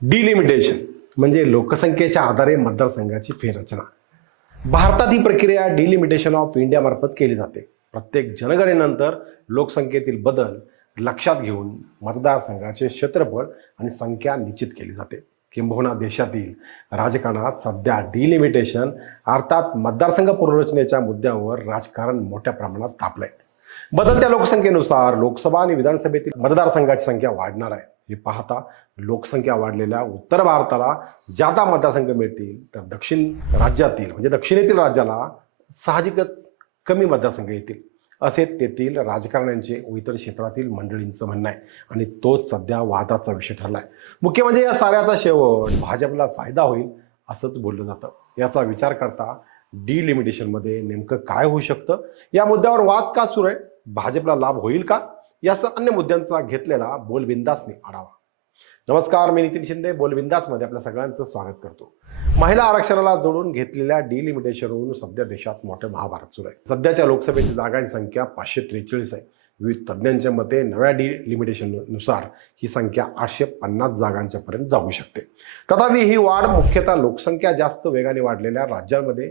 Delimitation म्हणजे लोकसंख्येच्या आधारे मतदारसंघाची फेररचना. भारतात ही प्रक्रिया डिलिमिटेशन ऑफ इंडिया मार्फत केली जाते. प्रत्येक जनगणनेनंतर लोकसंख्येतील बदल लक्षात घेऊन मतदारसंघाचे क्षेत्रफळ आणि संख्या निश्चित केली जाते. किंबहुना देशातील राजकारणात सध्या डिलिमिटेशन अर्थात मतदारसंघ पुनर्रचनेच्या मुद्द्यावर राजकारण मोठ्या प्रमाणात तापलंय. बदलत्या लोकसंख्येनुसार लोकसभा आणि विधानसभेतील मतदारसंघाची संख्या वाढणार आहे. हे पाहता लोकसंख्या वाढलेल्या उत्तर भारताला ज्यादा मतदारसंघ मिळतील, तर दक्षिण राज्यातील म्हणजे दक्षिणेतील राज्याला साहजिकच कमी मतदारसंघ येतील, असे तेथील राजकारण्यांचे व इतर क्षेत्रातील मंडळींचं म्हणणं आहे. आणि तोच सध्या वादाचा विषय ठरलाय. मुख्य म्हणजे या साऱ्याचा शेवट भाजपला फायदा होईल असंच बोललं जातं. याचा विचार करता डिलिमिटेशनमध्ये नेमकं काय होऊ शकतं, या मुद्द्यावर वाद का सुरू आहे, भाजपला लाभ होईल का, यासह अन्य मुद्द्यांचा घेतलेला बोलबिंदासने आढावा. नमस्कार, मी नितीन शिंदे बोलबिंदासमध्ये आपल्या सगळ्यांचं स्वागत करतो. महिला आरक्षणाला जोडून घेतलेल्या डिलिमिटेशनवरून सध्या देशात मोठे महाभारत सुरू आहे. सध्याच्या लोकसभेची जागांची संख्या 543 आहे. विविध तज्ज्ञांच्या मते नव्या डिलिमिटेशननुसार ही संख्या 850 जागांच्या पर्यंत जाऊ शकते. तथापि ही वाढ मुख्यतः लोकसंख्या जास्त वेगाने वाढलेल्या राज्यांमध्ये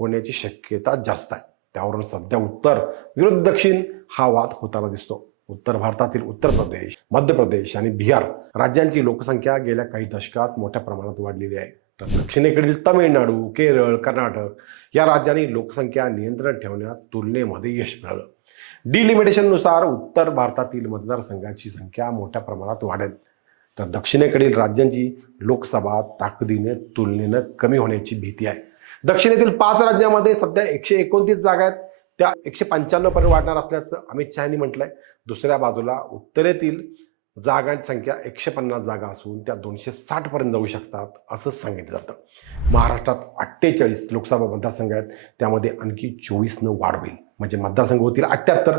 होण्याची शक्यता जास्त आहे. त्यावरून सध्या उत्तर विरुद्ध दक्षिण हा वाद होताना दिसतो. उत्तर भारतातील उत्तर प्रदेश, मध्य प्रदेश आणि बिहार राज्यांची लोकसंख्या गेल्या काही दशकात मोठ्या प्रमाणात वाढलेली आहे. तर दक्षिणेकडील तामिळनाडू, केरळ, कर्नाटक या राज्यांनी लोकसंख्या नियंत्रण ठेवण्यात तुलनेमध्ये यश मिळालं. डिलिमिटेशननुसार उत्तर भारतातील मतदारसंघाची संख्या मोठ्या प्रमाणात वाढेल, तर दक्षिणेकडील राज्यांची लोकसभा ताकदीने तुलनेनं कमी होण्याची भीती आहे. दक्षिणेतील 5 राज्यांमध्ये सध्या 129 जागा आहेत, त्या 195 पर्यंत वाढणार असल्याचं अमित शहानी म्हटलंय. दुसऱ्या बाजूला उत्तरेतील जागांची संख्या 150 जागा असून त्या 260 पर्यंत जाऊ शकतात असं सांगितलं जातं. महाराष्ट्रात 48 लोकसभा मतदारसंघ आहेत, त्यामध्ये आणखी 24 वाढ होईल, म्हणजे मतदारसंघ होतील 78.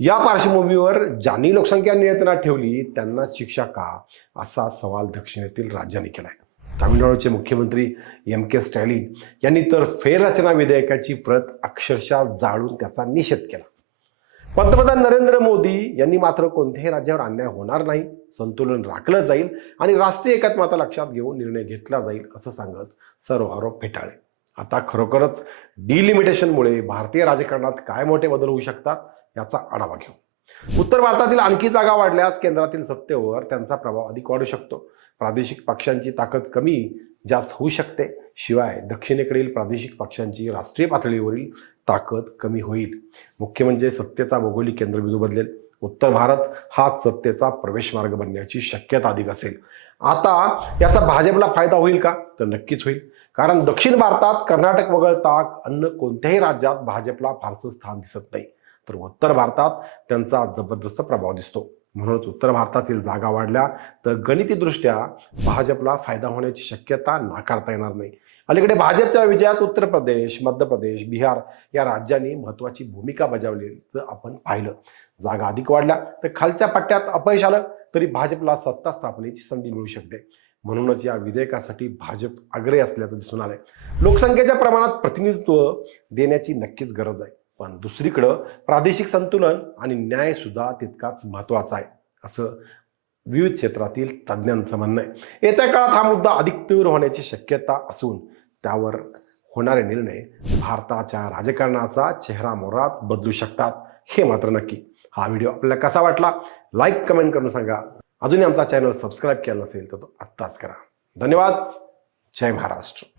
या पार्श्वभूमीवर ज्यांनी लोकसंख्या नियंत्रणात ठेवली त्यांना शिक्षा का, असा सवाल दक्षिणेतील राज्यांनी केलाय. तामिळनाडूचे मुख्यमंत्री M.K. स्टॅलिन यांनी तर फेररचना विधेयकाची प्रत अक्षरशः जाळून त्याचा निषेध केला. पंतप्रधान नरेंद्र मोदी यांनी मात्र कोणत्याही राज्यावर अन्याय होणार नाही, संतुलन राखलं जाईल आणि राष्ट्रीय एकात्मता लक्षात घेऊन निर्णय घेतला जाईल असं सांगत सर्व आरोप फेटाळले. आता खरोखरच डिलिमिटेशनमुळे भारतीय राजकारणात काय मोठे बदल होऊ शकतात याचा आढावा घेऊ. उत्तर भारतातील आणखी जागा वाढल्यास केंद्रातील सत्तेवर त्यांचा प्रभाव अधिक वाढू शकतो. प्रादेशिक पक्षांची ताकद कमी जास्त होऊ शकते. शिवाय दक्षिणेकडील प्रादेशिक पक्षांची राष्ट्रीय पातळीवरील ताकद कमी होईल. मुख्य म्हणजे सत्तेचा भौगोलिक केंद्रबिंदू बदलेल. उत्तर भारत हाच सत्तेचा प्रवेश मार्ग बनण्याची शक्यता अधिक असेल. आता याचा भाजपला फायदा होईल का, तर नक्कीच होईल. कारण दक्षिण भारतात कर्नाटक वगळता अन्य कोणत्याही राज्यात भाजपला फारसं स्थान दिसत नाही, तर उत्तर भारतात त्यांचा जबरदस्त प्रभाव दिसतो. म्हणूनच उत्तर भारतातील जागा वाढल्या तर गणितीदृष्ट्या भाजपला फायदा होण्याची शक्यता नाकारता येणार नाही. अलीकडे भाजपच्या विजयात उत्तर प्रदेश, मध्य प्रदेश, बिहार या राज्यांनी महत्त्वाची भूमिका बजावल्याचं आपण पाहिलं. जागा अधिक वाढल्या तर खालच्या पट्ट्यात अपयश आलं तरी भाजपला सत्ता स्थापनेची संधी मिळू शकते. म्हणूनच या विधेयकासाठी भाजप आग्रही असल्याचं दिसून आलंय. लोकसंख्येच्या प्रमाणात प्रतिनिधित्व देण्याची नक्कीच गरज आहे, पण दुसरीकडं प्रादेशिक संतुलन आणि न्याय सुद्धा तितकाच महत्त्वाचा आहे, असं विविध क्षेत्रातील तज्ज्ञांचं म्हणणं आहे. येत्या काळात हा मुद्दा अधिक तीव्र होण्याची शक्यता असून त्यावर होणारे निर्णय भारताच्या राजकारणाचा चेहरा मोहराच बदलू शकतात, हे मात्र नक्की. हा व्हिडिओ आपल्याला कसा वाटला लाईक कमेंट करून सांगा. अजूनही आमचा चॅनल सबस्क्राईब केला नसेल तर तो आत्ताच करा. धन्यवाद. जय महाराष्ट्र.